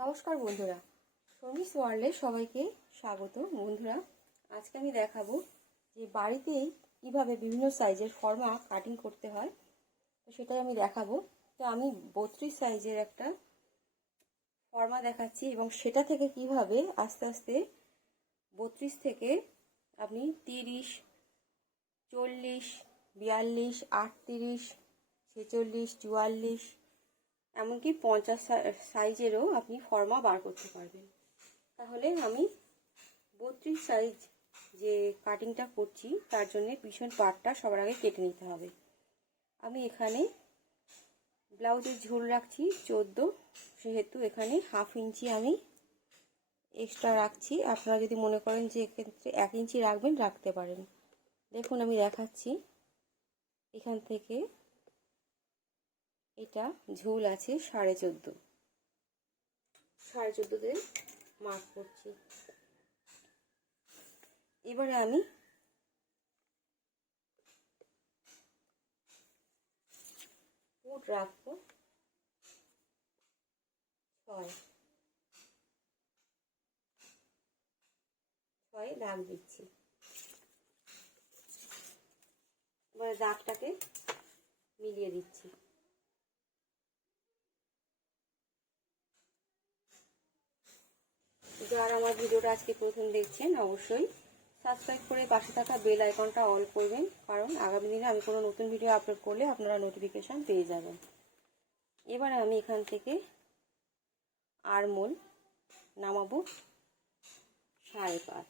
নমস্কার বন্ধুরা, শর্মিস ওয়ার্ল্ডে সবাইকে স্বাগত। বন্ধুরা, আজকে আমি দেখাবো যে বাড়িতেই কিভাবে বিভিন্ন সাইজের ফর্মা কাটিং করতে হয়, তো সেটাই আমি দেখাবো। তো আমি 32 সাইজের একটা ফর্মা দেখাচ্ছি এবং সেটা থেকে কিভাবে আস্তে আস্তে 32 থেকে আপনি 30, 40, 42, 38, 46, 44 এমনকি 50 সাইজেরও আপনি ফর্মা বার করতে পারবেন। তাহলে আমি 32 সাইজ যে কাটিংটা করছি তার জন্য পিছন পার্টটা সবার আগে কেটে নিতে হবে। আমি এখানে ব্লাউজের ঝুল রাখছি 14, সেহেতু এখানে 1/2 ইঞ্চি আমি এক্সট্রা রাখছি। আপনারা যদি মনে করেন যে এক্ষেত্রে 1 ইঞ্চি রাখবেন, রাখতে পারেন। দেখুন আমি দেখাচ্ছি, এখান থেকে এটা ঝুল আছে 14.5, 14.5 মার্ক করছি। এবারে আমি পুট রাখবো 6 দাগ দিচ্ছি। এবারে দাগটাকে মিলিয়ে দিচ্ছি। যারা আমার ভিডিওটা আজকে প্রথম দেখছেন, অবশ্যই সাবস্ক্রাইব করে পাশে থাকা বেল আইকনটা অল করবেন, কারণ আগামী দিনে আমি কোনো নতুন ভিডিও আপলোড করলে আপনারা নোটিফিকেশান পেয়ে যাবেন। এবার আমি এখান থেকে আরমোল নামাবো 5.5,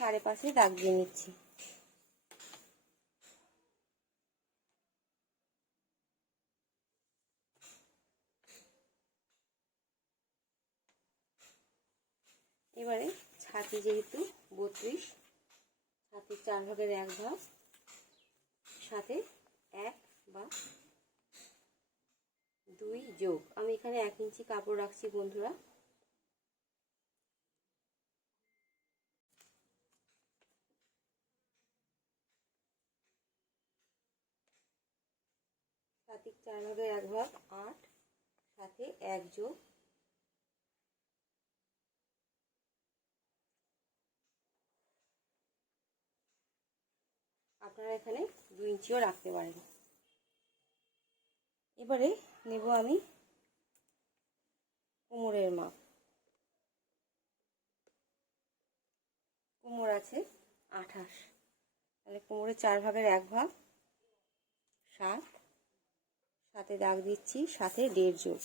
5.5 দাগ দিয়ে নিচ্ছি। এবারে ছাতি যেহেতু 32, ছাতির 4 ভাগের 1 ভাগ, সাথে 1 বা 2 যোগ। আমি এখানে 1 ইঞ্চি কাপড় রাখছি বন্ধুরা। ছাতির 4 ভাগের 1 ভাগ 8, সাথে 1 যোগ। আপনারা এখানে 2 ইঞ্চিও রাখতে পারেন। এবারে নেব আমি কোমরের মাপ। কোমর আছে 28, তাহলে কোমরের 4 ভাগের 1 ভাগ 7, সাথে দাগ দিচ্ছি, সাথে 1.5 যোগ।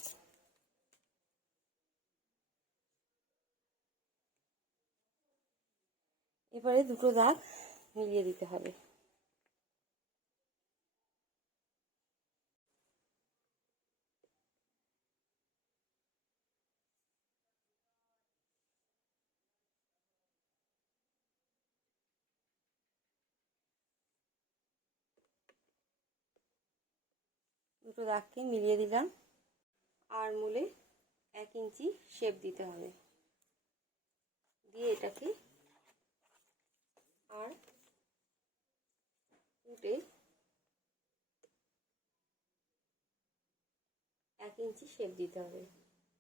এবারে দুটো দাগ মিলিয়ে দিতে হবে। দুটো দাগকে মিলিয়ে দিলাম। আর মূলে 1 ইঞ্চি শেপ দিতে হবে, দিয়ে এটাকে আর উঠে 1 ইঞ্চি শেপ দিতে হবে,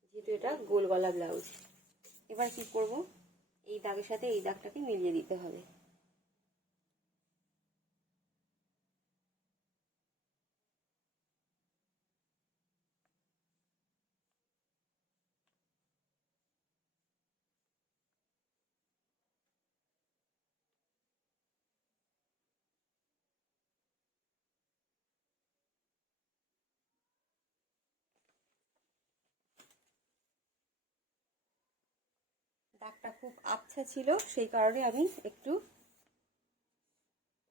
যেহেতু এটা গোল গলা ব্লাউজ। এবার কি করব, এই দাগের সাথে এই দাগটাকে মিলিয়ে দিতে হবে। দাগটা খুব আবছা ছিল, সেই কারণে আমি একটু,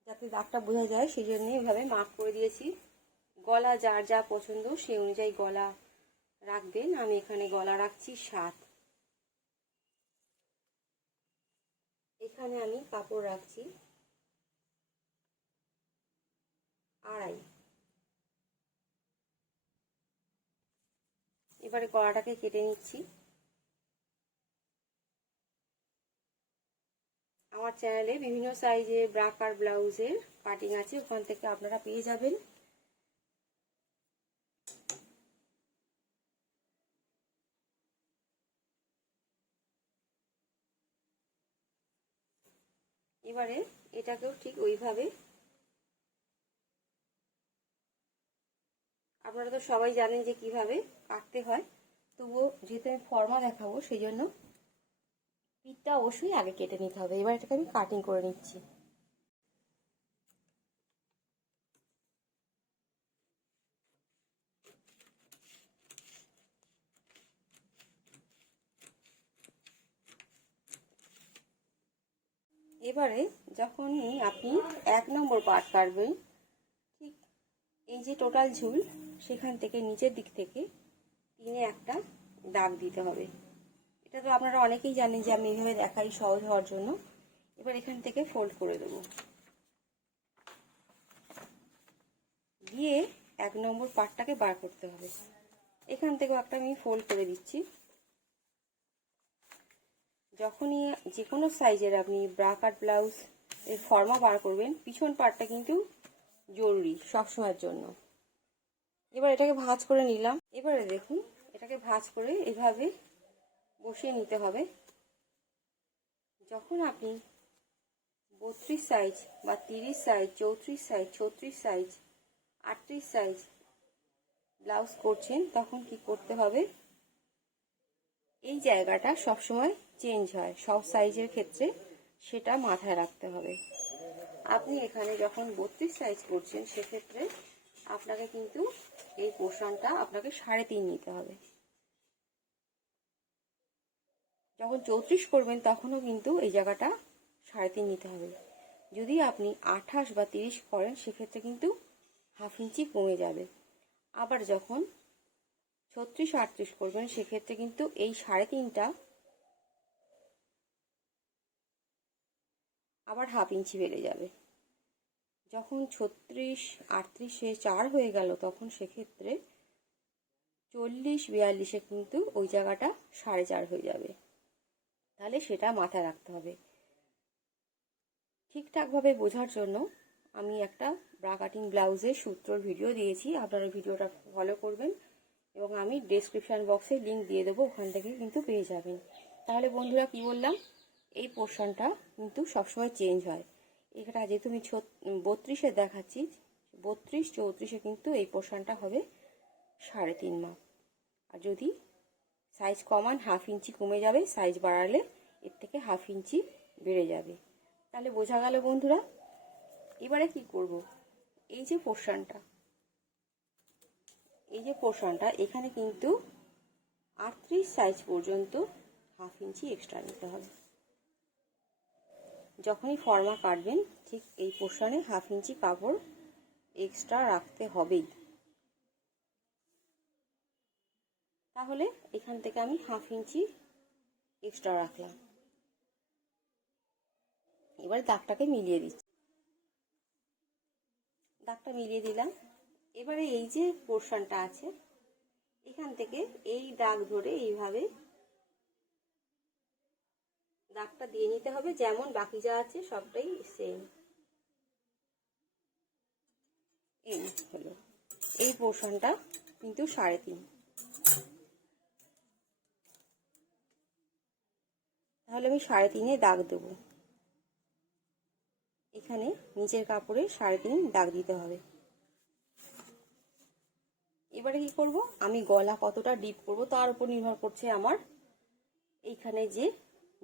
যাতে দাগটা বোঝা যায় সেই জন্য এইভাবে মাপ করে দিয়েছি। গলা যার যা পছন্দ সেই অনুযায়ী গলা রাখবেন। আমি এখানে গলা রাখছি 7। এখানে আমি কাপড় রাখছি 2.5। এবারে গলাটাকে কেটে নিচ্ছি। আমার চ্যানেলে বিভিন্ন সাইজের ব্রাক আর ব্লাউজের কাটিং আছে, ওখান থেকে আপনারা পেয়ে যাবেন। এবারে এটাকেও ঠিক ওইভাবে, আপনারা তো সবাই জানেন যে কিভাবে কাটতে হয়, তবুও যেহেতু আমি ফর্মা দেখাবো সেই জন্য পিঠটা অবশ্যই আগে কেটে নিতে হবে। এবার এটাকে আমি কাটিং করে নিচ্ছি। এবারে যখনই আপনি 1 নম্বর পার্ট কাটবেন, ঠিক এই যে টোটাল ঝুল সেখান থেকে নিচের দিক থেকে 3-এ একটা দাগ দিতে হবে। এটা তো আপনারা অনেকেই জানেন যে আমি এইভাবে দেখাই সহজ হওয়ার জন্য। এবার এখান থেকে ফোল্ড করে দেবো, দিয়ে 1 নম্বর পার্টটাকে বার করতে হবে। এখান থেকেও একটা আমি ফোল্ড করে দিচ্ছি। যখনই যে কোনো সাইজের আপনি ব্রা কাট ব্লাউজ এর ফর্মা বার করবেন, পিছন পার্টটা কিন্তু জরুরি সবসময়ের জন্য। এবার এটাকে ভাঁজ করে নিলাম। এবারে দেখুন এটাকে ভাঁজ করে এভাবে বসিয়ে নিতে হবে। যখন আপনি 32 সাইজ বা 30 size, 34 size, 36 size, 38 size blouse করছেন, তখন কি করতে হবে, এই জায়গাটা সবসময় চেঞ্জ হয় সব সাইজের ক্ষেত্রে, সেটা মাথায় রাখতে হবে। আপনি এখানে যখন 32 সাইজ করছেন সেক্ষেত্রে আপনাকে কিন্তু এই পোর্শনটা আপনাকে 3.5 নিতে হবে। যখন 34 করবেন তখনও কিন্তু এই জায়গাটা 3.5 নিতে হবে। যদি আপনি 28 বা 30 করেন সেক্ষেত্রে কিন্তু 1/2 ইঞ্চি কমে যাবে। আবার যখন 36-38 করবেন সেক্ষেত্রে কিন্তু এই 3.5টা আবার 1/2 ইঞ্চি বেড়ে যাবে। যখন 36-38-এ 4 হয়ে গেল তখন সেক্ষেত্রে 40-42-এ কিন্তু ওই জায়গাটা 4.5 হয়ে যাবে। তাহলে সেটা মাথায় রাখতে হবে। ঠিকঠাকভাবে বোঝার জন্য আমি একটা ব্রা কাটিং ব্লাউজের সূত্রর ভিডিও দিয়েছি, আপনারা ভিডিওটা ফলো করবেন এবং আমি ডেসক্রিপশন বক্সে লিংক দিয়ে দেবো, ওখান থেকে কিন্তু পেয়ে যাবেন। তাহলে বন্ধুরা কি বললাম, এই পোর্শনটা কিন্তু সবসময় চেঞ্জ হয়। এটা যেহেতু আমি 32-এ দেখাচ্ছি, 32-34-এ কিন্তু এই পোর্শনটা হবে 3.5 মাপ। আর যদি সাইজ কমান 1/2 ইঞ্চি কমে যাবে, সাইজ বাড়ালে এর থেকে 1/2 ইঞ্চি বেড়ে যাবে। তাহলে বোঝা গেল বন্ধুরা। এবারে কি করব, এই যে পোর্শনটা, এখানে কিন্তু 38 সাইজ পর্যন্ত 1/2 ইঞ্চি এক্সট্রা নিতে হবে। যখনই ফর্মা কাটবেন ঠিক এই পোর্শনে 1/2 ইঞ্চি কাপড় এক্সট্রা রাখতে হবেই। তাহলে এখান থেকে আমি 1/2 ইঞ্চি এক্সট্রা রাখলাম। এবার দাগটাকে মিলিয়ে দিচ্ছি, দাগটা মিলিয়ে দিলাম। এবারে এই যে পোর্শনটা আছে এখান থেকে এই দাগ ধরে এইভাবে দাগটা দিয়ে নিতে হবে, যেমন বাকি যা আছে সবটাই সেম। এই হলো, এই পোর্শনটা কিন্তু 3.5। তাহলে আমি 3.5-এ দাগ দেবো। এখানে নিচের কাপড়ে 3.5 দাগ দিতে হবে। এবারে কি করব, আমি গলা কতটা ডিপ করব তার উপর নির্ভর করছে আমার এইখানে যে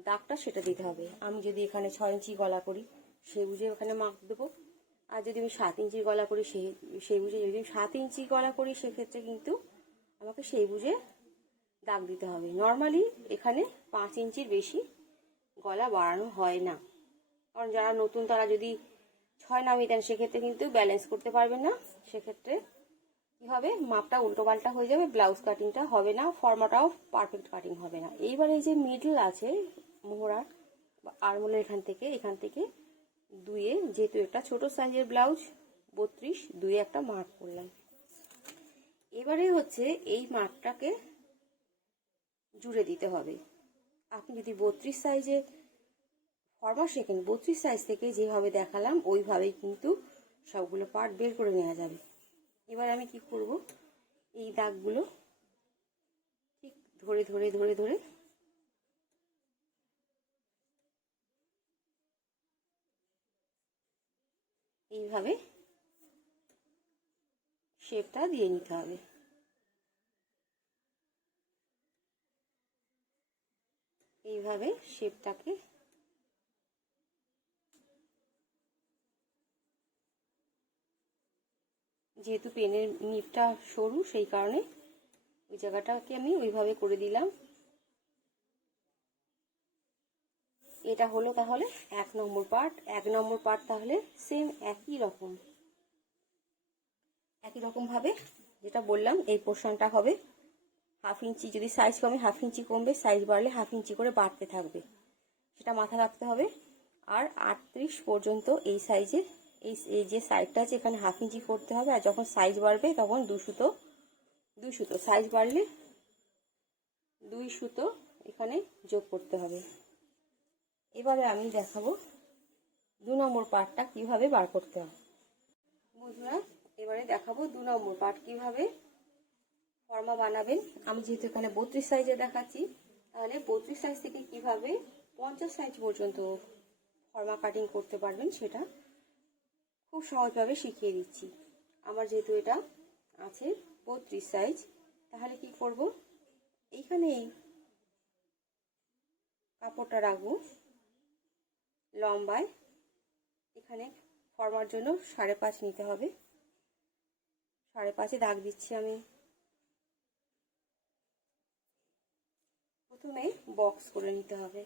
দাগটা সেটা দিতে হবে। আমি যদি এখানে 6 ইঞ্চি গলা করি সেই বুঝে ওখানে মাপ দেবো, আর যদি আমি 7 ইঞ্চির গলা করি সেই বুঝে, যদি আমি 7 ইঞ্চি গলা করি সেক্ষেত্রে কিন্তু আমাকে সেই বুঝে দাগ দিতে হবে। নর্মালি এখানে 5 ইঞ্চির বেশি গলা বাড়ানো হয় না, কারণ যারা নতুন তারা যদি 6 নামিয়ে দেন সেক্ষেত্রে কিন্তু ব্যালেন্স করতে পারবেন না, সেক্ষেত্রে কি হবে, মাপটা উল্টো পাল্টা হয়ে যাবে, ব্লাউজ কাটিংটা হবে না, ফর্মাটাও পারফেক্ট কাটিং হবে না। এইবার এই যে মিডল আছে মোহরার আরমোলের এখান থেকে 2-এ, যেহেতু একটা ছোট সাইজের ব্লাউজ 32, 2-এ একটা মার্ক করলাম। এবারে হচ্ছে এই মার্কটাকে জুড়ে দিতে হবে। আপনি যদি 32 সাইজে ফর্মা শেখেন, 32 সাইজ থেকে যেভাবে দেখালাম ওইভাবেই কিন্তু সবগুলো পার্ট বের করে নেওয়া যাবে। এবার আমি কি করব, এই দাগগুলো ঠিক ধরে ধরে ধরে ধরে এইভাবে শেপটা দিয়ে নিতে হবে। এইভাবে শেপটাকে যেহেতু পেনের নিপটা সরু সেই কারণে ওই জায়গাটাকে আমি ওইভাবে করে দিলাম। এটা হলো তাহলে 1 নম্বর পার্ট। 1 নম্বর পার্ট তাহলে সেম একই রকম ভাবে যেটা বললাম এই পোর্শনটা হবে 1/2 ইঞ্চি। যদি সাইজ কমে 1/2 ইঞ্চি কমবে, সাইজ বাড়লে 1/2 ইঞ্চি করে বাড়তে থাকবে, সেটা মাথায় রাখতে হবে। আর 38 পর্যন্ত এই সাইজে এই যে সাইডটা আছে এখানে 1/2 ইঞ্চি করতে হবে। আর যখন সাইজ বাড়বে তখন 2 সুতো সাইজ বাড়লে 2 সুতো এখানে যোগ করতে হবে। এবারে আমি দেখাবো 2 নম্বর পার্টটা কিভাবে বার করতে হবে। বন্ধুরা এবারে দেখাবো 2 নম্বর পার্ট কিভাবে ফর্মা বানাবেন। আমি যেহেতু এখানে 32 সাইজে দেখাচ্ছি, তাহলে 32 সাইজ থেকে কিভাবে 50 সাইজ পর্যন্ত ফর্মা কাটিং করতে পারবেন সেটা খুব সহজভাবে শিখিয়ে দিচ্ছি। আমার যেহেতু এটা আছে 32 সাইজ, তাহলে কি করব, এইখানে এই কাপড়টা রাখবো লম্বায়। এখানে ফর্মার জন্য 5.5 নিতে হবে। 5.5 দাগ দিচ্ছি আমি। প্রথমে বক্স করে নিতে হবে।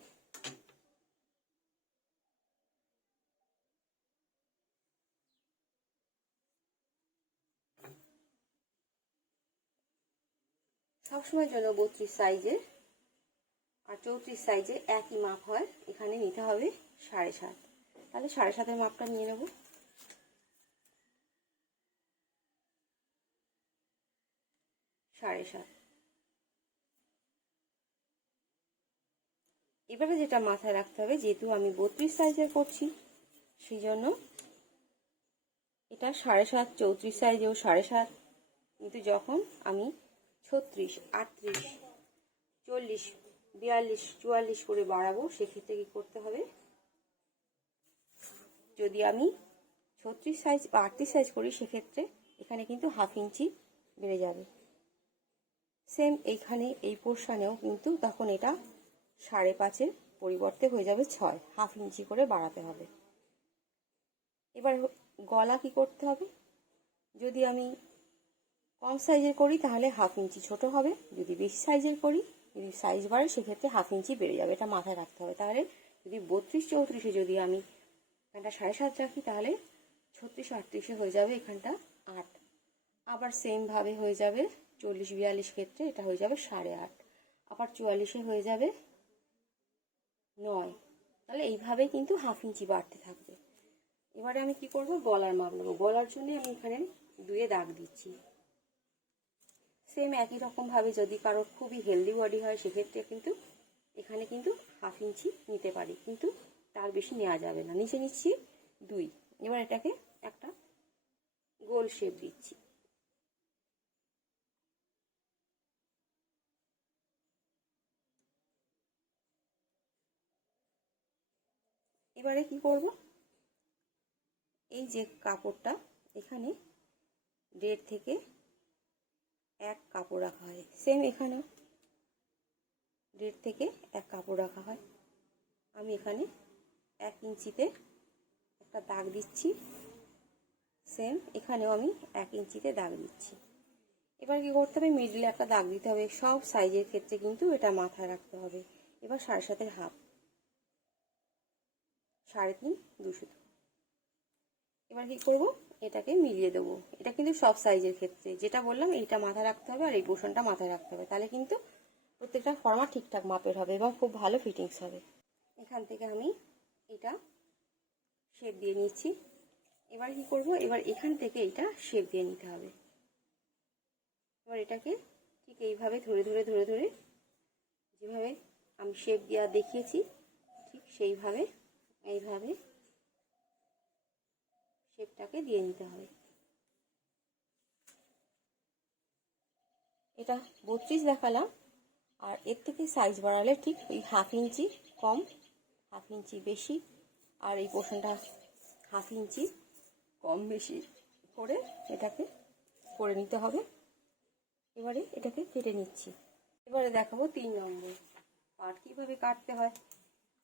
সবসময়ের জন্য 32 সাইজে আর 34 সাইজে একই মাপ হয়, এখানে নিতে হবে 7.5। তাহলে 7.5-এর মাপটা নিয়ে নেব। এবারে যেটা মাথায় রাখতে হবে, যেহেতু আমি 32 সাইজের করছি সেই জন্য এটা 7.5, 34 সাইজেও 7.5। কিন্তু যখন আমি 36, 38, 40, 42, 44 করে বাড়াবো, সেক্ষেত্রে কি করতে হবে, যদি আমি 36 সাইজ বা 38 সাইজ করি সেক্ষেত্রে এখানে কিন্তু 1/2 ইঞ্চি বেড়ে যাবে। সেম এইখানে এই পোর্শনেও কিন্তু তখন এটা 5.5-এর পরিবর্তে হয়ে যাবে 6, 1/2 ইঞ্চি করে বাড়াতে হবে। এবার গলা কি করতে হবে, যদি আমি কম সাইজের করি তাহলে 1/2 ইঞ্চি ছোট হবে, যদি বেশি সাইজের করি, যদি সাইজ বাড়ে সেক্ষেত্রে 1/2 ইঞ্চি বেড়ে যাবে, এটা মাথায় রাখতে হবে। তাহলে যদি 32, 34-এ যদি আমি এখানটা 7.5 রাখি, তাহলে 36, 38-এ হয়ে যাবে এখানটা 8। আবার সেম ভাবে হয়ে যাবে 40, 42 ক্ষেত্রে এটা হয়ে যাবে 8.5। আবার 44-এ হয়ে যাবে 9। তাহলে এইভাবে কিন্তু 1/2 ইঞ্চি বাড়তে থাকবে। এবারে আমি কি করব, গলার মাপ নেব। গলার জন্য আমি এখানে 2-এ দাগ দিচ্ছি। সেম একই রকম ভাবে যদি কারোর খুবই হেলদি বডি হয় সেক্ষেত্রে কিন্তু এখানে কিন্তু 1/2 ইঞ্চি নিতে পারি, কিন্তু তার বেশি নেওয়া যাবে না। নিচে নিচ্ছি 2। এবার এটাকে একটা গোল শেপ দিচ্ছি। এবারে কি করব, এই যে কাপড়টা এখানে 1.5 থেকে 1 কাপড় রাখা হয়, সেম এখানেও 1.5 থেকে 1 কাপড় রাখা হয়। আমি এখানে 1 ইঞ্চিতে একটা দাগ দিচ্ছি, সেম এখানেও আমি 1 ইঞ্চিতে দাগ দিচ্ছি। এবার কি করতে হবে, মিডলে একটা দাগ দিতে হবে। সব সাইজের ক্ষেত্রে কিন্তু এটা মাথায় রাখতে হবে। এবার 7.5-এর হাফ, 3.5, 2 সুতো। এবার কি করব, এটাকে মিলিয়ে দেবো। এটা কিন্তু সব সাইজের ক্ষেত্রে যেটা বললাম এইটা মাথায় রাখতে হবে, আর এই পোর্শনটা মাথায় রাখতে হবে, তাহলে কিন্তু প্রত্যেকটা ফর্মা ঠিকঠাক মাপের হবে এবং খুব ভালো ফিটিংস হবে। এখান থেকে আমি এটা শেপ দিয়ে নিচ্ছি। এবার কি করব, এবার এখান থেকে এটা শেপ দিয়ে নিতে হবে। এবার এটাকে ঠিক এইভাবে ধরে ধরে ধরে ধরে যেভাবে আমি শেপ দেওয়া দেখিয়েছি ঠিক সেইভাবে এইভাবে শেপটাকে দিয়ে নিতে হবে। এটা 32 দেখালাম, আর এর থেকে সাইজ বাড়ালে ঠিক ওই 1/2 ইঞ্চি কম, 1/2 ইঞ্চি বেশি, আর এই পোর্শনটা 1/2 ইঞ্চি কম বেশি করে এটাকে করে নিতে হবে। এবারে এটাকে কেটে নিচ্ছি। এবারে দেখাবো 3 নম্বর পার্ট কীভাবে কাটতে হয়।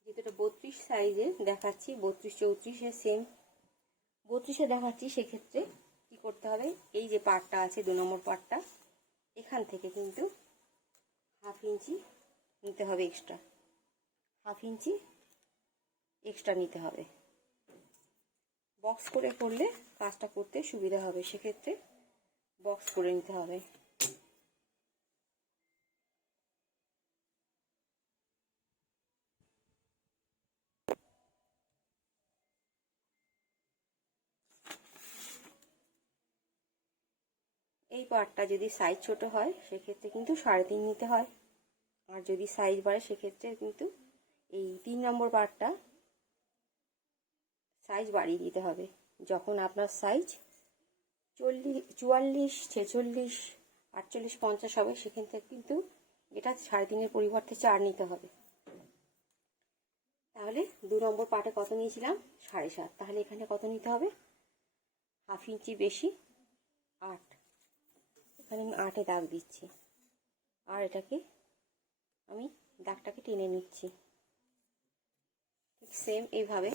যেহেতু এটা 32 সাইজে দেখাচ্ছি, 32-34 সেম 32-এ দেখাচ্ছি, সেক্ষেত্রে কি করতে হবে, এই যে পার্টটা আছে 2 নম্বর পার্টটা, এখান থেকে কিন্তু 1/2 ইঞ্চি নিতে হবে এক্সট্রা, 1/2 ইঞ্চি এক্সট্রা নিতে হবে। বক্স করে করলে কাজটা করতে সুবিধা হবে, সেক্ষেত্রে বক্স করে নিতে হবে। এই পার্টটা যদি সাইজ ছোট হয় সেক্ষেত্রে কিন্তু 3.5 নিতে হয়, আর যদি সাইজ বাড়ে সেক্ষেত্রে কিন্তু এই 3 নম্বর পার্টটা সাইজ বাড়িয়ে দিতে হবে। যখন আপনার সাইজ 44, 46, 48, 50 হবে, সেখান থেকে কিন্তু এটা 3.5-এর পরিবর্তে 4 নিতে হবে। তাহলে 2 নম্বর পার্টে কত নিয়েছিলাম, 7.5, তাহলে এখানে কত নিতে হবে, 1/2 ইঞ্চি বেশি, 8। এখানে আমি 8-এ দাগ দিচ্ছি, আর এটাকে আমি দাগটাকে টেনে নিচ্ছি ঠিক সেম এইভাবে।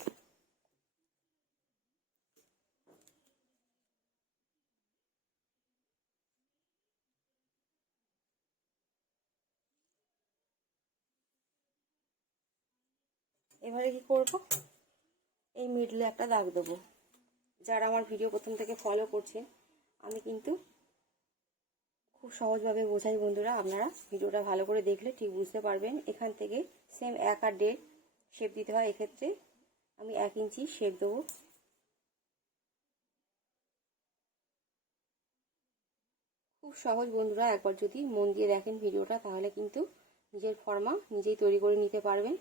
এবারে কি করব, এই মিডলে একটা দাগ দেবো। যারা আমার ভিডিও প্রথম থেকে ফলো করছে, আমি কিন্তু খুব সহজভাবে বোঝাই বন্ধুরা, আপনারা ভিডিওটা ভালো করে দেখলে ঠিক বুঝতে পারবেন। এখান থেকে সেম 1 আর 1.5 শেপ দিতে হয়, এক্ষেত্রে আমি 1 ইঞ্চি শেপ দেবো। খুব সহজ বন্ধুরা, একবার যদি মন দিয়ে দেখেন ভিডিওটা, তাহলে কিন্তু নিজের ফর্মা নিজেই তৈরি করে নিতে পারবেন।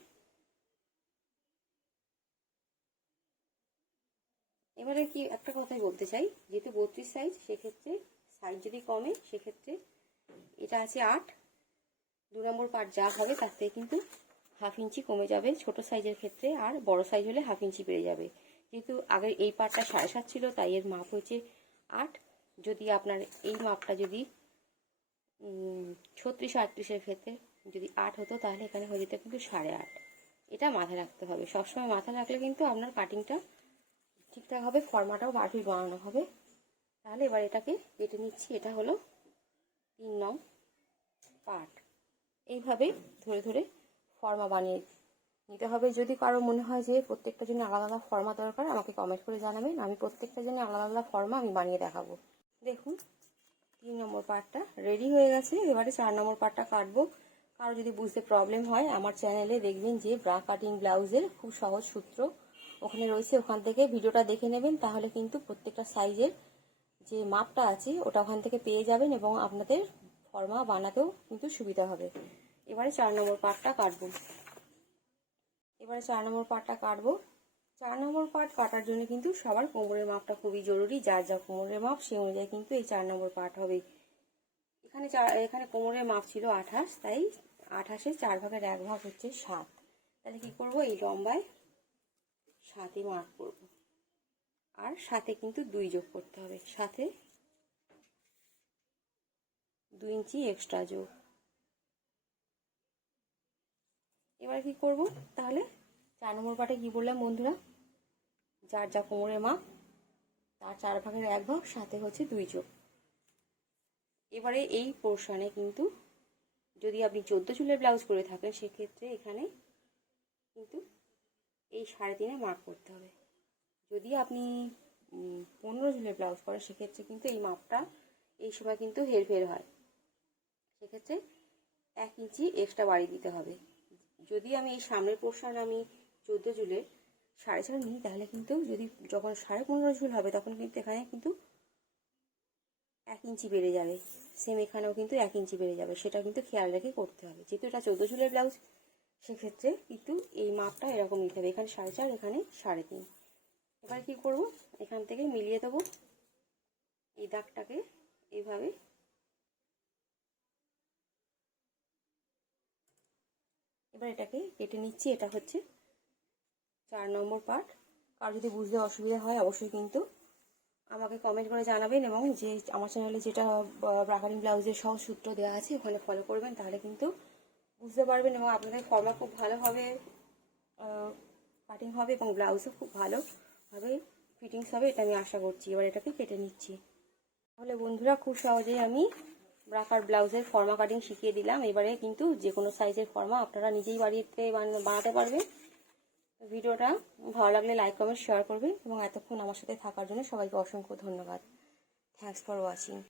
এবারে কি একটা কথাই বলতে চাই, যেহেতু 32 সাইজ, সেক্ষেত্রে সাইজ যদি কমে সেক্ষেত্রে এটা আছে 8, 2 নম্বর পার্ট যা হবে তার থেকে কিন্তু 1/2 ইঞ্চি কমে যাবে ছোট সাইজের ক্ষেত্রে, আর বড় সাইজ হলে 1/2 ইঞ্চি বেড়ে যাবে। যেহেতু আগে এই পার্টটা 7.5 ছিল, তাই এর মাপ হয়েছে 8। যদি আপনার এই মাপটা যদি 36-38-এর ক্ষেত্রে যদি 8 হতো, তাহলে এখানে হয়ে যেত কিন্তু 8.5। এটা মাথায় রাখতে হবে, সবসময় মাথায় রাখলে কিন্তু আপনার কাটিংটা ঠিকঠাক হবে, ফর্মাটাও পারফেক্ট বানানো হবে। তাহলে এবার এটাকে কেটে নিচ্ছি। এটা হলো 3 নং পার্ট। এইভাবে ধরে ধরে ফর্মা বানিয়ে নিতে হবে। যদি কারো মনে হয় যে প্রত্যেকটা জন্য আলাদা আলাদা ফর্মা দরকার, আমাকে কমেন্ট করে জানাবেন, আমি প্রত্যেকটা জন্য আলাদা আলাদা ফর্মা আমি বানিয়ে দেখাবো। দেখুন 3 নম্বর পার্টটা রেডি হয়ে গেছে। এবারে 4 নম্বর পার্টটা কাটবো। কারো যদি বুঝতে প্রবলেম হয়, আমার চ্যানেলে দেখবেন যে ব্রা কাটিং ব্লাউজের খুব সহজ সূত্র ওখানে রয়েছে, ওখান থেকে ভিডিওটা দেখে নেবেন, তাহলে কিন্তু প্রত্যেকটা সাইজের যে মাপটা আছে ওটা ওখান থেকে পেয়ে যাবেন, এবং আপনাদের ফর্মা বানাতেও কিন্তু সুবিধা হবে। এবারে 4 নম্বর পার্টটা কাটবো। 4 নম্বর পার্ট কাটার জন্য কিন্তু সবার কোমরের মাপটা খুবই জরুরি। যার যা কোমরের মাপ সেই অনুযায়ী কিন্তু এই 4 নম্বর পার্ট হবে। এখানে কোমরের মাপ ছিল 28, তাই 28-এর 4 ভাগের 1 ভাগ হচ্ছে 7। তাহলে কি করব, এই লম্বায় 7ই মার্ক করব, আর সাথে কিন্তু 2 যোগ করতে হবে, সাথে 2 ইঞ্চি এক্সট্রা যোগ। এবার কি করব, তাহলে 4 নম্বর পার্টে কি বললাম বন্ধুরা, যার যা কোমরের মাপ তার 4 ভাগের 1 ভাগ, সাথে হচ্ছে 2 যোগ। এবারে এই পোর্শনে কিন্তু যদি আপনি 14 চুলের ব্লাউজ করে থাকেন, সেক্ষেত্রে এখানে কিন্তু এই 3.5 মার্ক করতে হবে। যদি আপনি 15 চুলের ব্লাউজ করেন, সেক্ষেত্রে কিন্তু এই মাপটা এই সময় কিন্তু হেরফের হয়, সেক্ষেত্রে 1 ইঞ্চি এক্সট্রা বাড়িয়ে দিতে হবে। যদি আমি এই সামনের পোর্শন আমি 14 চুলের 4.5 নিই, তাহলে কিন্তু যদি যখন 15.5 চুল হবে, তখন কিন্তু এখানে কিন্তু 1 ইঞ্চি বেড়ে যাবে। সেম এখানেও কিন্তু 1 ইঞ্চি বেড়ে যাবে, সেটা কিন্তু খেয়াল রেখে করতে হবে। যেহেতু এটা 14 চুলের ব্লাউজ, সেক্ষেত্রে কিন্তু এই মাপটা এরকম নিতে হবে, এখানে 4.5, এখানে 3.5। এবার কি করব, এখান থেকে মিলিয়ে দেবো এই দাগটাকে এইভাবে। এবার এটাকে কেটে নিচ্ছি। এটা হচ্ছে 4 নম্বর পার্ট। কার যদি বুঝতে অসুবিধা হয়, অবশ্যই কিন্তু আমাকে কমেন্ট করে জানাবেন, এবং যে আমার চ্যানেলে যেটা ব্রা কাটিং ব্লাউজের সহজ সূত্র দেওয়া আছে ওখানে ফলো করবেন, তাহলে কিন্তু বুঝতে পারবেন এবং আপনাদের ফর্মা খুব ভালোভাবে কাটিং হবে এবং ব্লাউজও খুব ভালোভাবে ফিটিংস হবে, এটা আমি আশা করছি। এবার এটাকে কেটে নিচ্ছি। তাহলে বন্ধুরা খুব সহজেই আমি ব্রা কাট ব্লাউজের ফর্মা কাটিং শিখিয়ে দিলাম। এবারে কিন্তু যে কোনো সাইজের ফর্মা আপনারা নিজেই বাড়িতে বানাতে পারবেন। ভিডিওটা ভালো লাগলে লাইক কমেন্ট শেয়ার করবেন, এবং এতক্ষণ আমার সাথে থাকার জন্য সবাইকে অসংখ্য ধন্যবাদ। Thanks for watching.